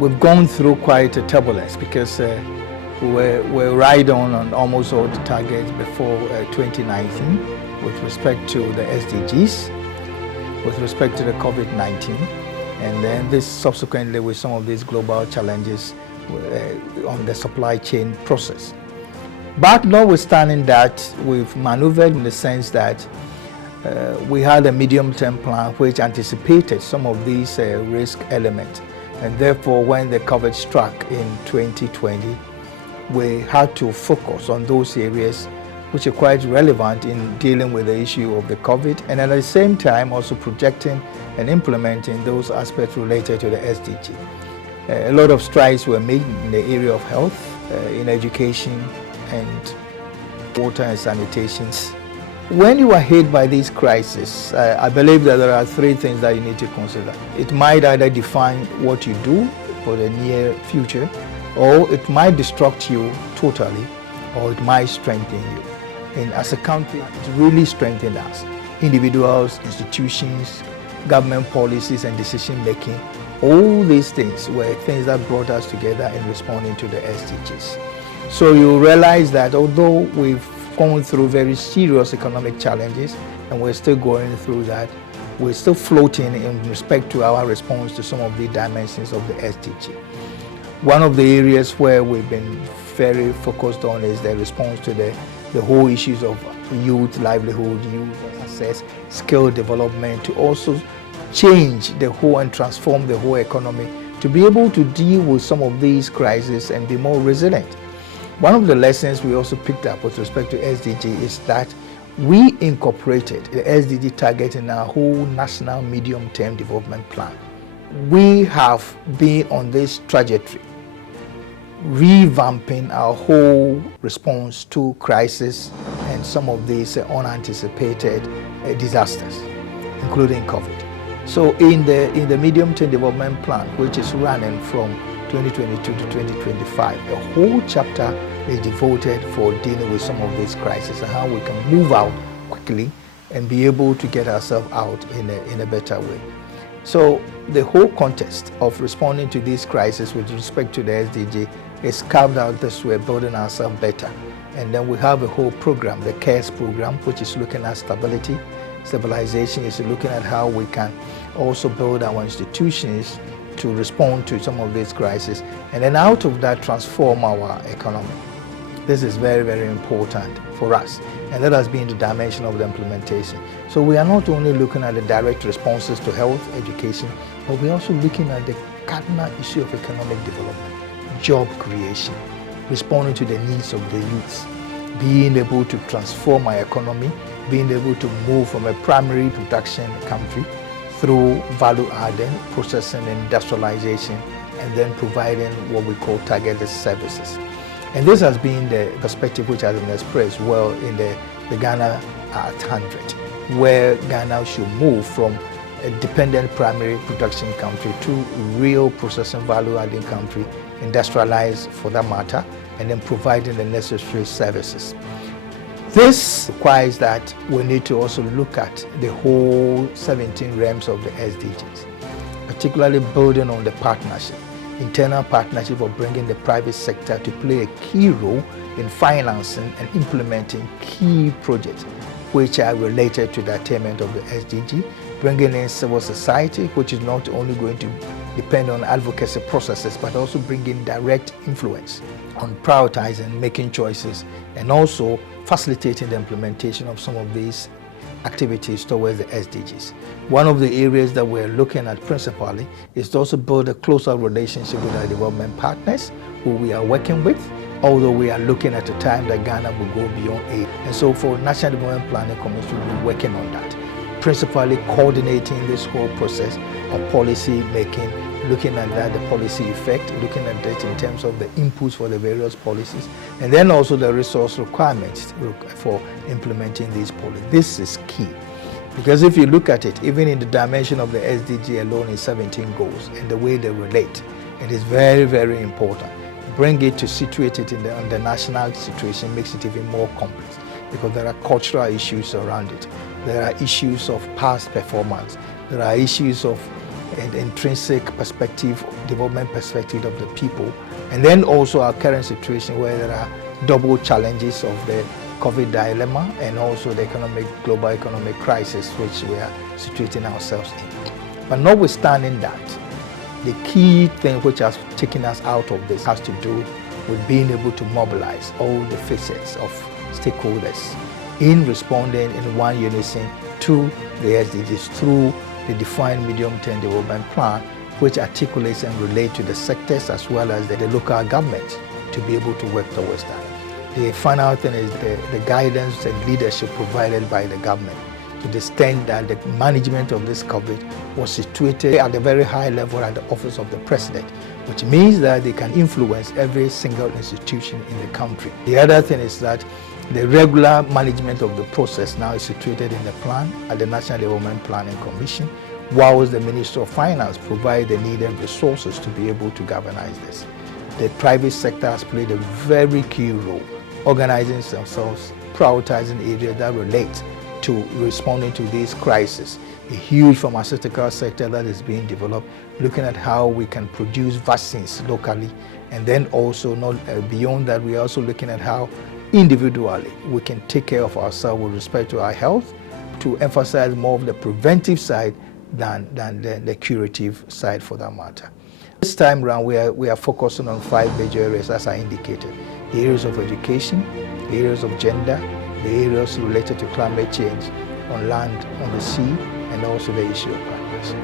we've gone through quite a turbulence because we're right on almost all the targets before 2019 with respect to the SDGs, with respect to the COVID-19, and then this subsequently with some of these global challenges on the supply chain process. But notwithstanding that, we've maneuvered in the sense that we had a medium-term plan which anticipated some of these risk elements, and therefore when the COVID struck in 2020, we had to focus on those areas which are quite relevant in dealing with the issue of the COVID, and at the same time also projecting and implementing those aspects related to the SDG. A lot of strides were made in the area of health, in education, and water and sanitation. When you are hit by these crises, I believe that there are three things that you need to consider. It might either define what you do for the near future, or it might destruct you totally, or it might strengthen you. And as a country, it really strengthened us. Individuals, institutions, government policies and decision making, all these things were things that brought us together in responding to the SDGs. So you realize that although we've gone through very serious economic challenges and we're still going through that, we're still floating in respect to our response to some of the dimensions of the SDG. One of the areas where we've been very focused on is the response to the whole issues of youth livelihood, youth access, skill development, to also change the whole and transform the whole economy to be able to deal with some of these crises and be more resilient. One of the lessons we also picked up with respect to SDG is that we incorporated the SDG target in our whole national medium-term development plan. We have been on this trajectory, revamping our whole response to crisis and some of these unanticipated disasters, including COVID. So in the medium-term development plan, which is running from 2022 to 2025, a whole chapter is devoted for dealing with some of these crises and how we can move out quickly and be able to get ourselves out in a better way. So the whole context of responding to these crises with respect to the SDG is carved out this way, building ourselves better. And then we have a whole program, the CARES program, which is looking at stability. Stabilization is looking at how we can also build our institutions to respond to some of these crises, and then out of that transform our economy. This is very, very important for us, and that has been the dimension of the implementation. So we are not only looking at the direct responses to health, education, but we're also looking at the cardinal issue of economic development, job creation, responding to the needs of the youth, being able to transform our economy, being able to move from a primary production country through value-adding, processing, and industrialization, and then providing what we call targeted services. And this has been the perspective which has been expressed well in the Ghana at 100, where Ghana should move from a dependent primary production country to real processing value-adding country, industrialized for that matter, and then providing the necessary services. This requires that we need to also look at the whole 17 realms of the SDGs, particularly building on the partnership, internal partnership of bringing the private sector to play a key role in financing and implementing key projects which are related to the attainment of the SDG, bringing in civil society, which is not only going to depend on advocacy processes, but also bringing direct influence on prioritizing, making choices, and also facilitating the implementation of some of these activities towards the SDGs. One of the areas that we're looking at principally is to also build a closer relationship with our development partners who we are working with, although we are looking at a time that Ghana will go beyond aid. And so for National Development Planning Commission, we're working on that, principally coordinating this whole process of policy making, looking at that, the policy effect, looking at that in terms of the inputs for the various policies, and then also the resource requirements for implementing these policies. This is key, because if you look at it, even in the dimension of the SDG alone is 17 goals, and the way they relate, it is very, very important. Bring it to situate it in the national situation makes it even more complex, because there are cultural issues around it. There are issues of past performance. There are issues of an intrinsic perspective development perspective of the people, and then also our current situation where there are double challenges of the COVID dilemma and also the global economic crisis which we are situating ourselves in. But notwithstanding that, the key thing which has taken us out of this has to do with being able to mobilize all the facets of stakeholders in responding in one unison to the SDGs through the defined medium-term development plan, which articulates and relates to the sectors as well as the local government to be able to work towards that. The final thing is the guidance and leadership provided by the government, to the extent that the management of this COVID was situated at a very high level at the office of the president, which means that they can influence every single institution in the country. The other thing is that the regular management of the process now is situated in the plan at the National Development Planning Commission, whilst the Ministry of Finance provides the needed resources to be able to galvanize this. The private sector has played a very key role, organizing themselves, prioritizing areas that relate to responding to this crisis. A huge pharmaceutical sector that is being developed, looking at how we can produce vaccines locally, and then also beyond that, we are also looking at how individually we can take care of ourselves with respect to our health, to emphasize more of the preventive side than the curative side for that matter. This time around, we are focusing on 5 major areas as I indicated: the areas of education, the areas of gender, the areas related to climate change on land, on the sea, and also the issue of progress.